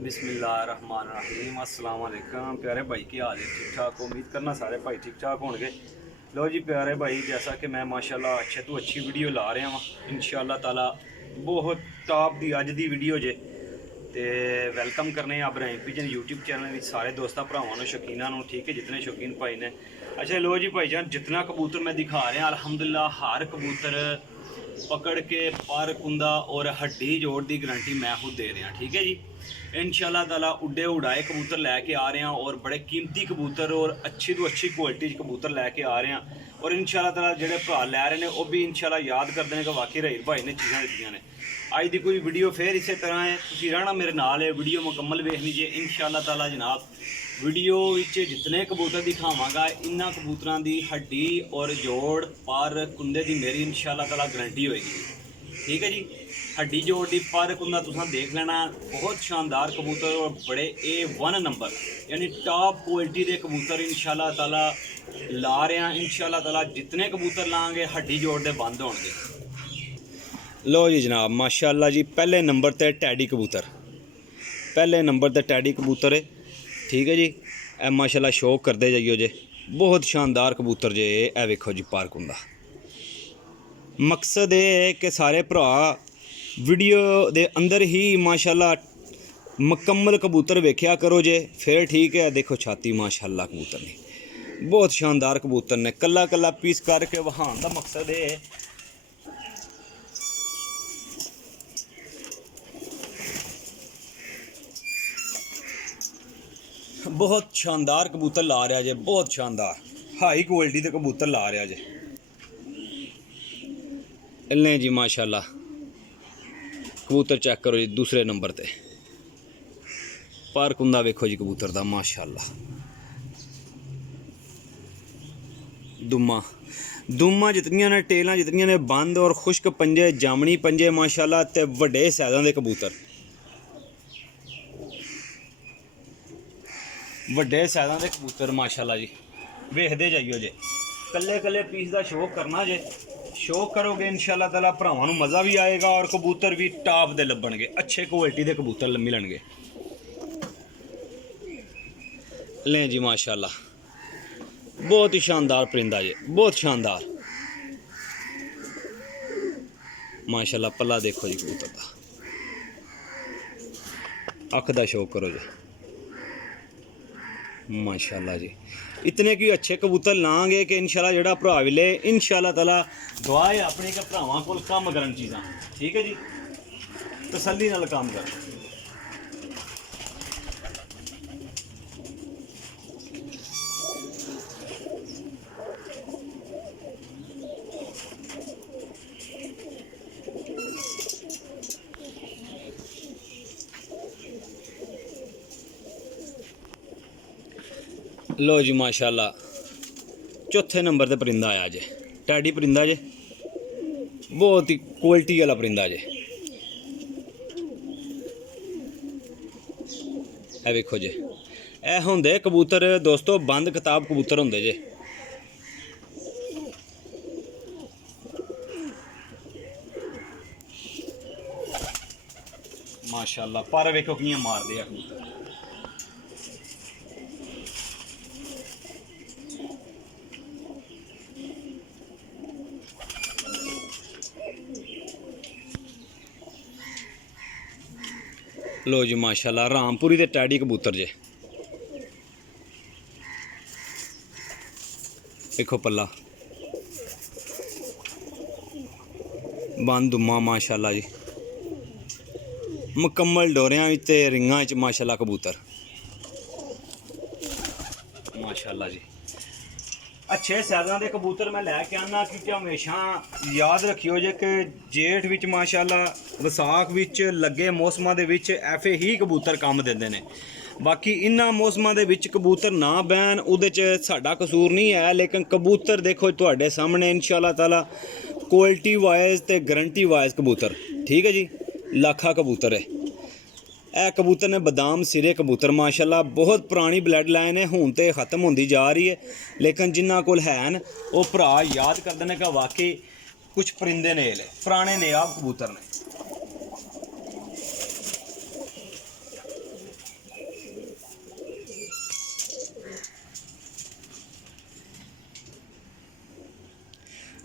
बिस्मिल्लाहिर्रहमानिर्रहीम अस्सलाम वालेकुम प्यारे भाई की हाल है ठीक ठाक। उम्मीद करना सारे भाई ठीक ठाक होंगे। लो जी प्यारे भाई, जैसा कि मैं माशाल्लाह अच्छे तो अच्छी वीडियो ला रहा हाँ इंशाल्लाह ताला बहुत टॉप दी अज दी वीडियो जे ते वेलकम करने अब रैंक विजन यूट्यूब चैनल में सारे दोस्तों भरावान शौकीना ठीक है, जितने शौकीन भाई ने। अच्छा लो जी भाई जान, जितना कबूतर मैं दिखा रहा अल्हम्दुलिल्लाह हर कबूतर पकड़ के पर कुंदा और हड्डी जोड़ की गारंटी मैं खुद दे रहा, ठीक है जी। इंशाल्लाह ताला उड्डे उड़ाए कबूतर लैके आ रहे हैं और बड़े कीमती कबूतर और अच्छी तो अच्छी क्वालिटी कबूतर लैके आ रहे हैं। और इंशाल्लाह ताला जेडे भरा लै रहे हैं वह भी इंशाल्लाह याद करते हैं कि वाकई रहील भाई ने चीज़ां दित्तियां ने। अज की कोई वीडियो फिर इस तरह है, तुसीं रहना मेरे नाल है, वीडियो मुकम्मल वेख लीजिए इंशाल्लाह ताला जनाब। वीडियो जितने कबूतर दिखावांगा इन्हां कबूतरां दी हड्डी और जोड़ पर कुंदे की मेरी इंशाल्लाह ताला गारंटी होएगी, ठीक है जी। हड्डी जोड़ की पर कुंदा तुसां देख लेना, बहुत शानदार कबूतर और बड़े A1 नंबर यानी टॉप क्वालिटी के कबूतर इंशाल्लाह ताला ला रहे हैं। इंशाल्लाह ताला जितने कबूतर लाँगे हड्डी जोड़ के बंद होंगे। लो जी जनाब माशाल्लाह जी, पहले नंबर ते टैडी कबूतर, पहले नंबर ते टैडी कबूतर है, ठीक है जी। ए माशाल्लाह शौक करते जाइयो जे, बहुत शानदार कबूतर जे। ए वेखो जी पार कुंदा। मकसद है कि सारे भरा वीडियो दे अंदर ही माशाल्लाह मुकम्मल कबूतर वेख्या करो जे, फिर ठीक है। देखो छाती माशाल्लाह कबूतर ने बहुत शानदार कबूतर ने, कला कला पीस करके वहान का मकसद है। बहुत शानदार कबूतर ला रहा जे, बहुत शानदार हाई क्वालिटी के कबूतर ला रहा जे। ले जी माशाल्लाह कबूतर चेक करो जी, दूसरे नंबर ते पर कुंदा वेखो जी कबूतर दा माशाल्लाह। दुम्मा दुम्मा जितनियां ने, टेलां जितनियां ने बंद और खुश्क पंजे, जामनी पंजे माशाल्लाह ते वड्डे सैदां दे कबूतर, वड्डे सैदां दे कबूतर माशाल्लाह जी। वेखदे जाइयो जे, कल्ले कल्ले पीस का शौक करना जे, शौक करोगे इंशाल्लाह ताला भरावां नूं मज़ा भी आएगा और कबूतर भी टॉप दे लब्भणगे, अच्छे क्वालिटी के कबूतर मिलणगे। लें जी माशाल्लाह बहुत ही शानदार परिंदा जे, बहुत शानदार माशाल्लाह। पल्ला देखो जी कबूतर का, अख दा शौक करो जी माशाल्लाह जी। इतने की अच्छे कबूतर लाँगे कि इंशाल्लाह जेड़ा भरा भी ले इंशाल्लाह ताला दुआ है अपनी के भरावां कोल कम करन चीज़ां, ठीक है जी, तसल्ली नाल काम कर। लो जी माशाल्लाह चौथे नंबर ते परिंदा आया जे, टैडी परिंदा जे, बहुत ही क्वालिटी वाला परिंदा जे। ए वेखो जे, ए होंदे कबूतर दोस्तों बंद किताब कबूतर होंदे जे। माशाल्लाह पर वेखो कियां मारदे आ कबूतर। लो जी माशाल्लाह रामपुरी ते टैडी कबूतर जे, देखो पल्ला बंद दुम्मा माशाल्लाह जी, मुकम्मल डोरियां ते रिंगां च माशाल्लाह कबूतर माशाल्लाह जी। अच्छे सैदां दे कबूतर मैं लैके आना, क्योंकि हमेशा याद रखियो जे कि जेठ विच माशाल्लाह विसाख विच लगे मौसमां दे विच ऐफे ही कबूतर काम देंदे ने। बाकी इन्हां मौसमां दे विच कबूतर ना बैन उहदे च साडा कसूर नहीं है, लेकिन कबूतर देखो तुहाडे सामने इंशाल्लाह ताला क्वालिटी वाइज ते गारंटी वाइज कबूतर, ठीक है जी। लाखा कबूतर है ए कबूतर ने, बादाम सिरे कबूतर माशाल्लाह, बहुत पुरानी ब्लड लाइन है, हुण ते ख़त्म होंदी जा रही है, लेकिन जिन्हां कोल हैन वो भरा याद करदे ने कि वाकई कुछ परिंदे ने पुराने नेयाब कबूतर ने।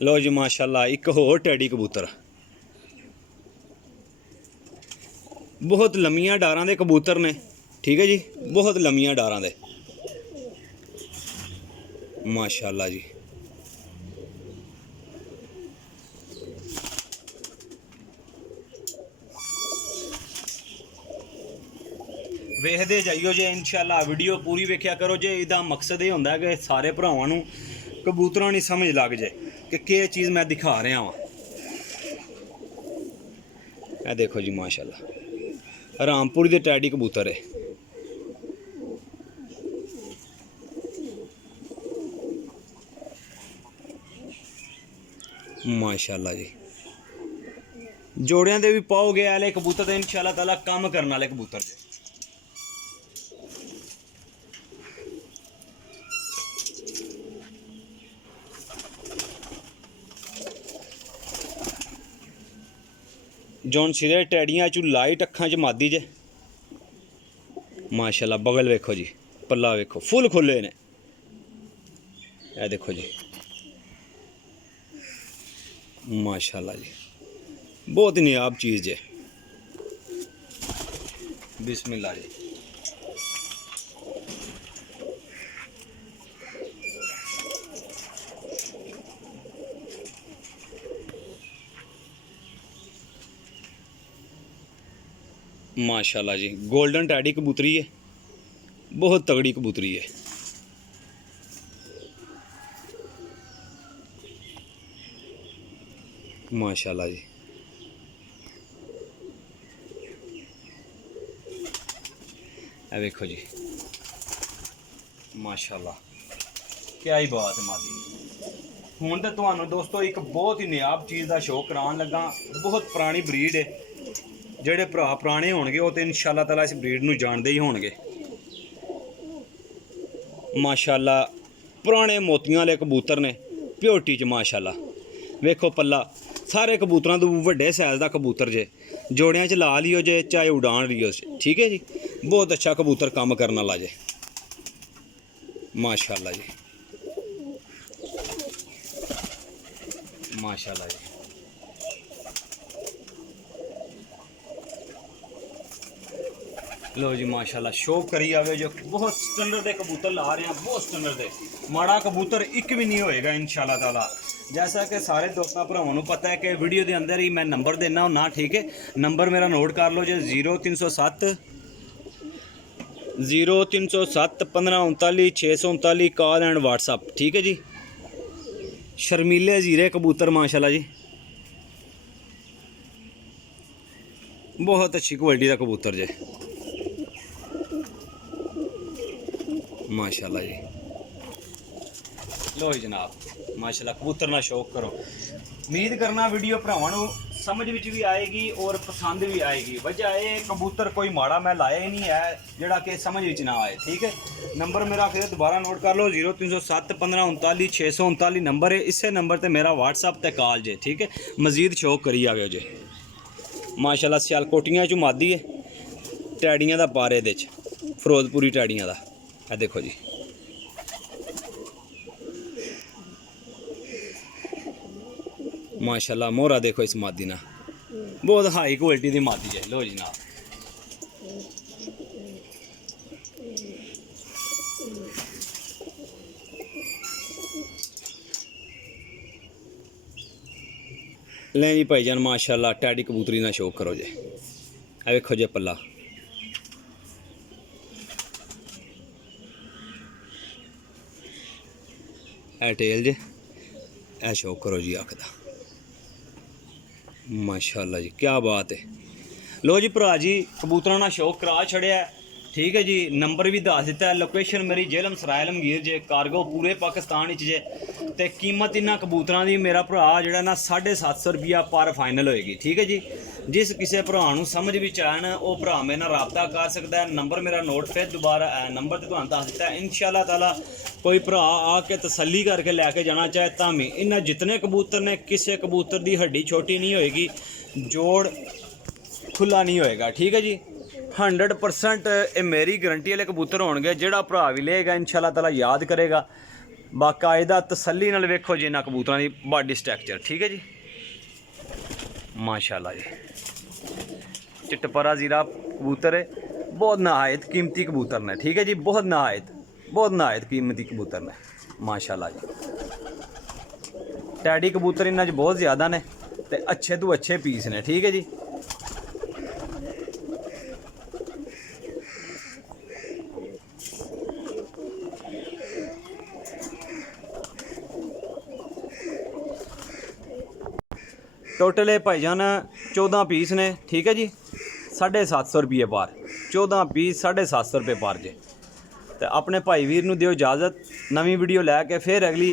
लो जी माशाल्लाह एक होर टैडी कबूतर, बहुत लम्मियां डारां दे कबूतर ने, ठीक है जी, बहुत लम्मियां डारां दे माशाल्लाह जी। वेखदे जाइयो जे इंशाल्लाह वीडियो पूरी वेख्या करो जे, इहदा मकसद ये होंदा है कि सारे भरावां नूं कबूतरां दी समझ लग जाए कि केह चीज़ मैं दिखा रहा वां। ए देखो जी माशाल्लाह रामपुर दे टैडी कबूतर है, माशाल्लाह जी। जोड़ियां दे भी पाओगे आले कबूतर ते इंशाल्लाह ताला काम करने वाले कबूतर जे। जोन सिरे टैडियां चू लाइट अखां च मादी जे माशाल्लाह। बगल वेखो जी, पल्ला वेखो फुल खुले ने, ए देखो जी माशाल्लाह जी, बहुत नियाब चीज़ जे। बिस्मिल्लाह जी। माशाल्लाह जी गोल्डन टैडी कबूतरी है, बहुत तगड़ी कबूतरी है माशाल्लाह जी। ए देखो जी माशाल्लाह क्या ही बात है मादी। हुण तो तुहानू दोस्तों एक बहुत ही नियाब चीज़ का शो करान लगा, बहुत पुरानी ब्रीड है। ਜਿਹੜੇ ਭਰਾ ਪੁਰਾਣੇ ਹੋਣਗੇ ਉਹ ਤੇ ਇਨਸ਼ਾਅੱਲਾ ਤਾਲਾ ਇਸ ਬਰੀਡ ਨੂੰ ਜਾਣਦੇ ਹੀ ਹੋਣਗੇ ਮਾਸ਼ਾਅੱਲਾ। ਪੁਰਾਣੇ ਮੋਤੀਆਂ ਵਾਲੇ ਕਬੂਤਰ ਨੇ ਪਿਓਰਟੀ 'ਚ ਮਾਸ਼ਾਅੱਲਾ। ਵੇਖੋ ਪੱਲਾ ਸਾਰੇ ਕਬੂਤਰਾਂ ਤੋਂ ਵੱਡੇ ਸਾਈਜ਼ ਦਾ ਕਬੂਤਰ ਜੇ, ਜੋੜਿਆਂ 'ਚ ਲਾ ਲਿਓ ਜੇ ਚਾਹੇ ਉਡਾਣ ਲਿਓ, ਠੀਕ ਹੈ ਜੀ। ਬਹੁਤ ਅੱਛਾ ਕਬੂਤਰ ਕੰਮ ਕਰਨ ਵਾਲਾ ਜੇ ਮਾਸ਼ਾਅੱਲਾ ਜੀ, माशाल्लाह जी। लो जी माशाल्लाह शौक करी आवे जो बहुत स्टैंडर्ड दे कबूतर ला रहे हैं, बहुत स्टैंडर्ड दे, माड़ा कबूतर एक भी नहीं होएगा इंशाल्लाह ताला। जैसा कि सारे दोस्तों भरावां नूं पता है कि वीडियो के अंदर ही मैं नंबर देना होना, ठीक है। नंबर मेरा नोट कर लो जी 0307 1539 639 कॉल एंड व्हाट्सअप, ठीक है जी। शर्मीले जीरे कबूतर माशाल्लाह जी, बहुत अच्छी क्वालिटी का कबूतर जे माशाल्लाह जी। लो जी जनाब माशाल्लाह कबूतर ना शौक करो। उम्मीद करना वीडियो भरावां नूं समझ विच भी आएगी और पसंद भी आएगी। वजह है कबूतर कोई माड़ा मैं लाया ही नहीं है जिहड़ा कि समझ विच ना आए, ठीक है। नंबर मेरा फिर दोबारा नोट कर लो 0307 1539 639 नंबर है। इसे नंबर ते मेरा व्हाट्सअप ते कॉल जे, ठीक है। मजीद शौक करी आवे जे माशाल्लाह। सियालकोटियां चू मादी है, टैडियां दा पारे दे फिरोजपुरी टैडियां दा, आ देखो जी माशाल्लाह। मोहरा देखो इस मादी ना, बहुत हाई क्वालिटी की मादी है। लो जी ना ले जी भाईजान माशाल्लाह टैडी कबूतरी ना शौक करो जे। आ वेखो जे पल्ला, ए टेल जे, ए शौक करो जी अख दा माशाल्लाह जी, क्या बात है। लो जी भरा जी कबूतरां ना शौक करा छड़िया, ठीक है जी। नंबर भी दस दिता है, लोकेशन मेरी जेलम सराय लमगीर जे, कारगो पूरे पाकिस्तान जे। ते कीमत इन्हां कबूतरां दी मेरा भरा जिहड़ा ना 750 रुपया पर फाइनल होएगी, ठीक है जी। जिस किसी भरा नूं समझ विच आण वो भरा मेरे नाल राबता कर सकता है। नंबर मेरा नोट फिर दोबारा नंबर ते तुहानूं दस दिता है। इंशाअल्लाह ताला कोई भरा आके तसल्ली करके लैके जाना चाहे तां भी इन्हां जितने कबूतर ने किसी कबूतर दी हड्डी छोटी नहीं होएगी, जोड़ खुला नहीं होएगा, ठीक है जी। 100% ये मेरी गारंटी वाले कबूतर होंगे। जोड़ा भरा भी लेगा इंशाअल्लाह ताला याद करेगा, ਬਾਕਾਇਦਾ ਤਸੱਲੀ ਨਾਲ ਵੇਖੋ ਜੀ ਇਹਨਾਂ ਕਬੂਤਰਾਂ ਦੀ ਬਾਡੀ ਸਟਰਕਚਰ। ਠੀਕ ਹੈ ਜੀ, ਮਾਸ਼ਾਅੱਲਾ ਜੀ। ਚਿੱਟਪਰਾ ਜ਼ੀਰਾ ਕਬੂਤਰ ਹੈ, ਬਹੁਤ ਨਹਾਇਤ ਕੀਮਤੀ ਕਬੂਤਰ ਨੇ। ਠੀਕ ਹੈ ਜੀ, ਬਹੁਤ ਨਹਾਇਤ ਕੀਮਤੀ ਕਬੂਤਰ ਨੇ ਮਾਸ਼ਾਅੱਲਾ ਜੀ। ਟੈਡੀ ਕਬੂਤਰ ਇਹਨਾਂ 'ਚ ਬਹੁਤ ਜ਼ਿਆਦਾ ਨੇ ਤੇ ਅੱਛੇ ਤੋਂ ਅੱਛੇ ਪੀਸ ਨੇ। ਠੀਕ ਹੈ ਜੀ, टोटल ये भाईजान 14 पीस ने। ठीक है जी, 750 रुपये पार। 14 पीस 750 रुपये पार जे। तो अपने भाई वीर नूं दिओ इजाजत, नवीं वीडियो लैके फिर अगली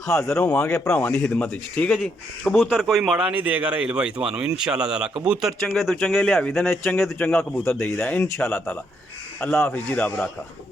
हाज़र होवांगे भरावां दी खिदमत विच। ठीक है जी, कबूतर कोई माड़ा नहीं देगा रहेल भाई तुहानूं इंशाअल्लाह ताला। कबूतर चंगे तो चंगे लियावी दे ने, चंगे तो चंगा कबूतर देईदा इंशाअल्लाह ताला। अल्लाह हाफिज़ जी, रब राखा।